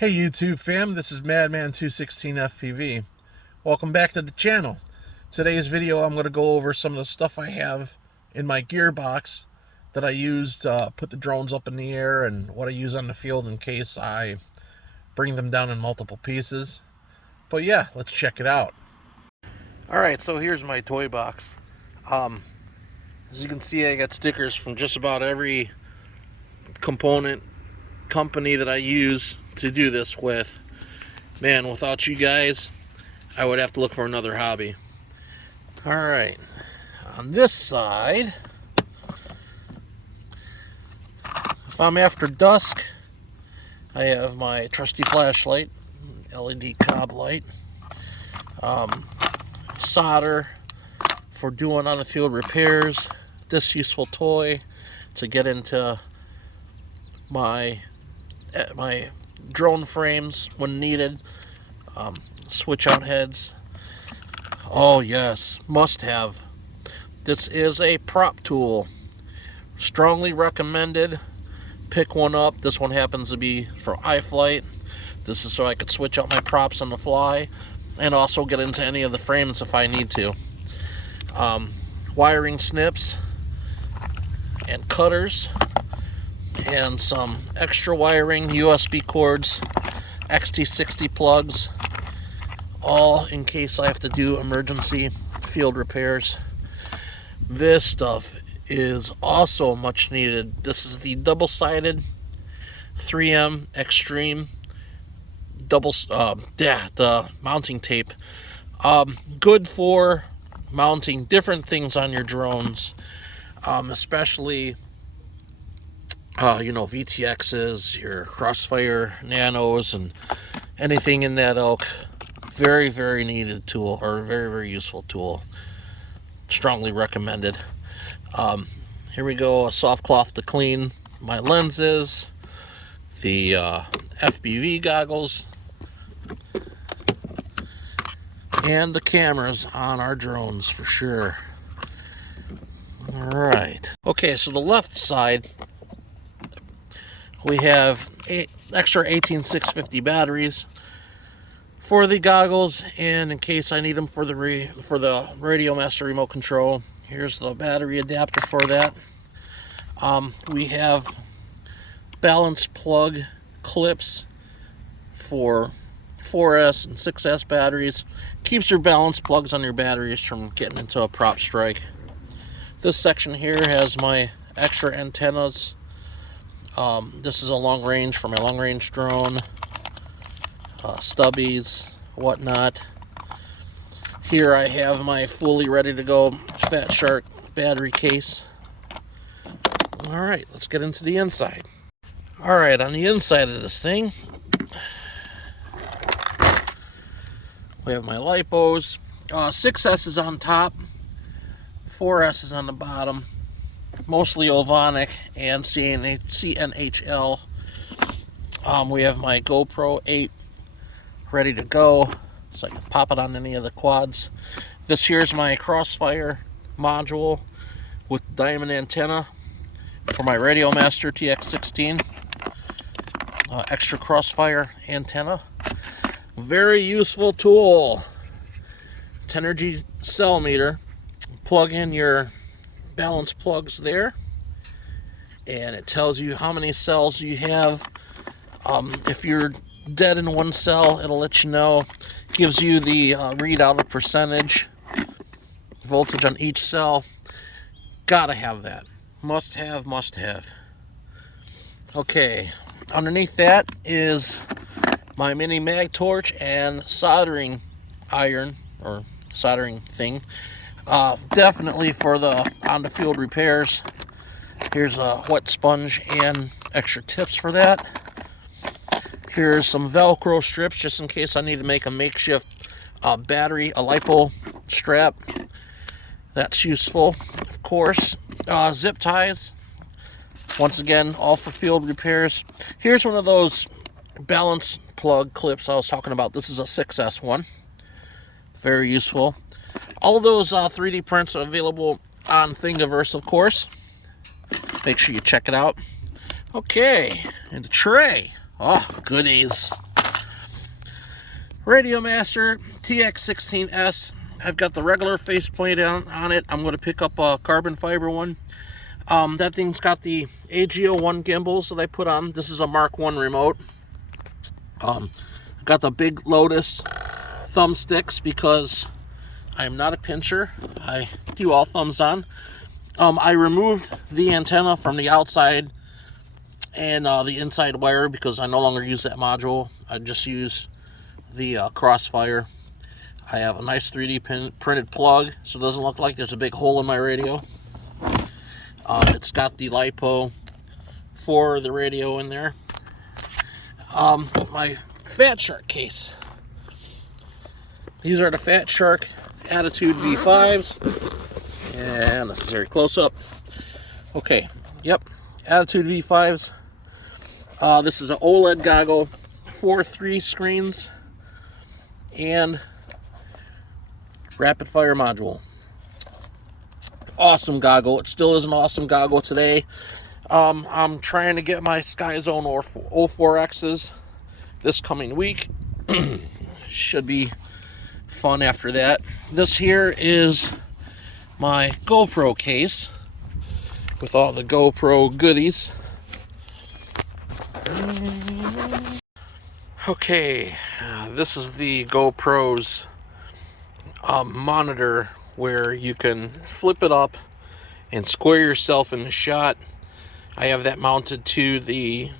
Hey YouTube fam, this is Madman 216 FPV. Welcome back to the channel. Today's video I'm going to go over some of the stuff I have in my gearbox that I use to put the drones up in the air and what I use on the field in case I bring them down in multiple pieces. But yeah, let's check it out. Alright, so here's my toy box. As you can see, I got stickers from just about every component company that I use to do this with. Man, without you guys, I would have to look for another hobby. Alright, on this side, if I'm after dusk, I have my trusty flashlight, LED cob light, solder for doing on the field repairs, this useful toy to get into my drone frames when needed, switch out heads. Oh yes, must have. This is a prop tool, strongly recommended. Pick one up. This one happens to be for iFlight. This is so I could switch out my props on the fly and also get into any of the frames if I need to. Wiring snips and cutters and some extra wiring, USB cords, XT60 plugs, all in case I have to do emergency field repairs. This stuff is also much needed. This is the double-sided 3M Extreme the mounting tape. Good for mounting different things on your drones, especially VTXs, your Crossfire Nanos, and anything in that ilk. Very, very needed tool, or very, very useful tool. Strongly recommended. Here we go, a soft cloth to clean my lenses, the FPV goggles, and the cameras on our drones for sure. Alright. Okay, so the left side, we have extra 18650 batteries for the goggles, and in case I need them for the Radio Master remote control. Here's the battery adapter for that. We have balance plug clips for 4S and 6S batteries. Keeps your balance plugs on your batteries from getting into a prop strike. This section here has my extra antennas. This is a long range for my long range drone, stubbies, whatnot. Here I have my fully ready to go Fat Shark battery case. Alright, let's get into the inside. Alright, on the inside of this thing, we have my lipos. 6S is on top, 4S is on the bottom. Mostly Ovonic and CNHL. We have my GoPro 8 ready to go, so I can pop it on any of the quads. This here's my Crossfire module with diamond antenna for my Radio Master TX16. Extra Crossfire antenna. Very useful tool. Tenergy cell meter. Plug in your balance plugs there, and it tells you how many cells you have. If you're dead in one cell, it'll let you know. Gives you the readout of percentage voltage on each cell. Gotta have that. Must have, must have. Okay, underneath that is my mini mag torch and soldering iron, or soldering thing. Definitely for the on the field repairs. Here's a wet sponge and extra tips for that. Here's some Velcro strips just in case I need to make a makeshift battery, a lipo strap. That's useful, of course. Zip ties. Once again, all for field repairs. Here's one of those balance plug clips I was talking about. This is a 6S one. Very useful. All of those 3D prints are available on Thingiverse, of course. Make sure you check it out. Okay, and the tray. Oh, goodies. Radio Master TX16S. I've got the regular faceplate on it. I'm going to pick up a carbon fiber one. That thing's got the AGO1 gimbals that I put on. This is a Mark 1 remote. I've got the big Lotus thumbsticks because I'm not a pincher. I do all thumbs on. I removed the antenna from the outside and the inside wire because I no longer use that module. I just use the crossfire. I have a nice 3D printed plug so it doesn't look like there's a big hole in my radio. It's got the lipo for the radio in there. My Fat Shark case. These are the Fat Shark Attitude V5s. And this is a very close up. Okay, yep, Attitude V5s. This is an OLED goggle, 4:3 screens, and rapid fire module. Awesome goggle. It still is an awesome goggle today. I'm trying to get my Skyzone 04Xs this coming week. Should be fun after that. This here is my GoPro case with all the GoPro goodies. Okay, this is the GoPro's monitor where you can flip it up and square yourself in the shot. I have that mounted to the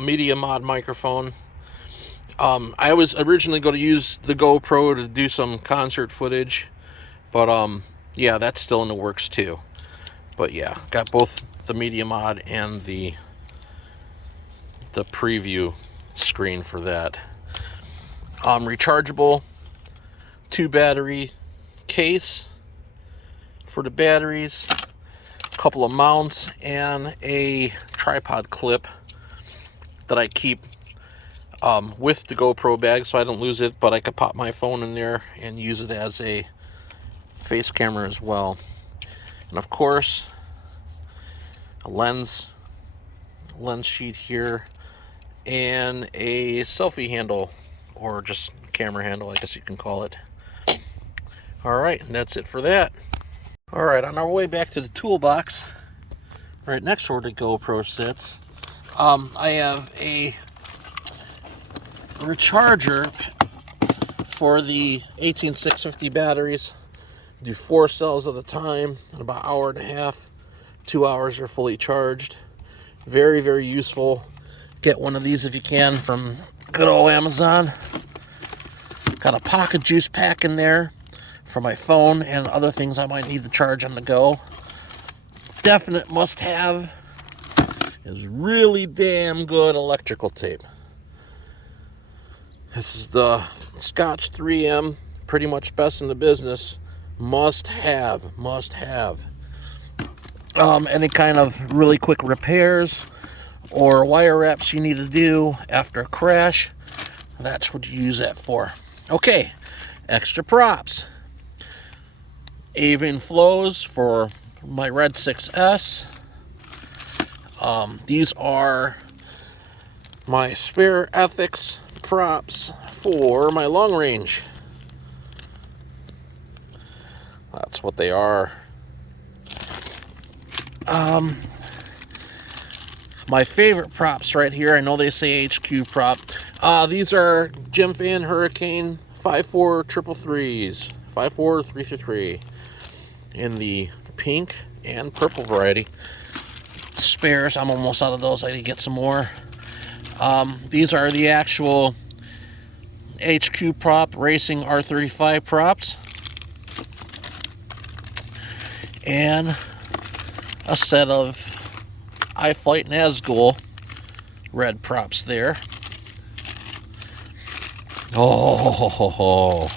Media Mod microphone. I was originally going to use the GoPro to do some concert footage, but yeah, that's still in the works too. But yeah, got both the Media Mod and the preview screen for that. Rechargeable 2-battery case for the batteries, a couple of mounts, and a tripod clip that I keep with the GoPro bag so I don't lose it, but I could pop my phone in there and use it as a face camera as well. And of course, a lens sheet here, and a selfie handle, or just camera handle, I guess you can call it. Alright, and that's it for that. Alright, on our way back to the toolbox, right next to where the GoPro sits, I have a recharger for the 18650 batteries. Do 4 cells at a time in about an hour and a half. 2 hours are fully charged. Very, very useful. Get one of these if you can from good old Amazon. Got a pocket juice pack in there for my phone and other things I might need to charge on the go. Definite must-have is really damn good electrical tape. This is the Scotch 3M, pretty much best in the business. Must have. Any kind of really quick repairs or wire wraps you need to do after a crash, that's what you use that for. Okay, extra props. Avian flows for my Red 6S. These are my spare Ethics props for my long range. That's what they are. My favorite props right here, I know they say HQ prop. These are Jim Fan Hurricane 54333s, 54333, in the pink and purple variety. Spares, I'm almost out of those. I need to get some more. These are the actual HQ prop racing R35 props, and a set of iFlight Nazgul red props there. Oh,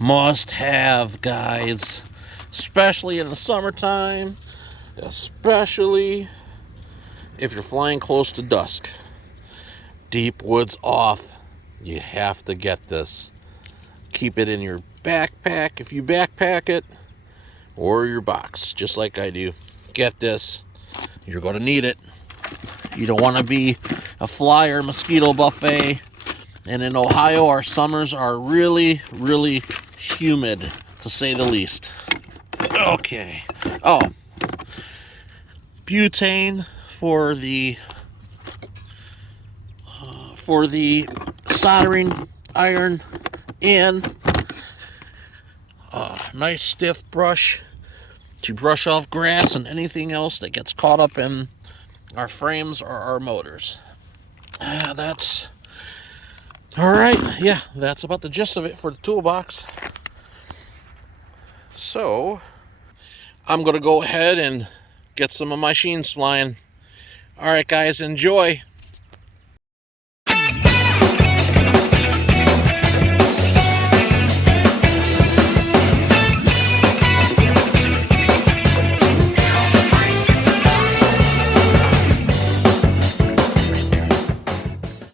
must have, guys, especially in the summertime, especially if you're flying close to dusk. Deep woods off, you have to get this. Keep it in your backpack if you backpack it, or your box, just like I do. Get this. You're going to need it. You don't want to be a flyer mosquito buffet And in Ohio, our summers are really, really humid, to say the least. Okay. Oh, butane for the soldering iron, and a nice stiff brush to brush off grass and anything else that gets caught up in our frames or our motors. That's all right. Yeah, that's about the gist of it for the toolbox. So I'm gonna go ahead and get some of my sheens flying. All right, guys, enjoy.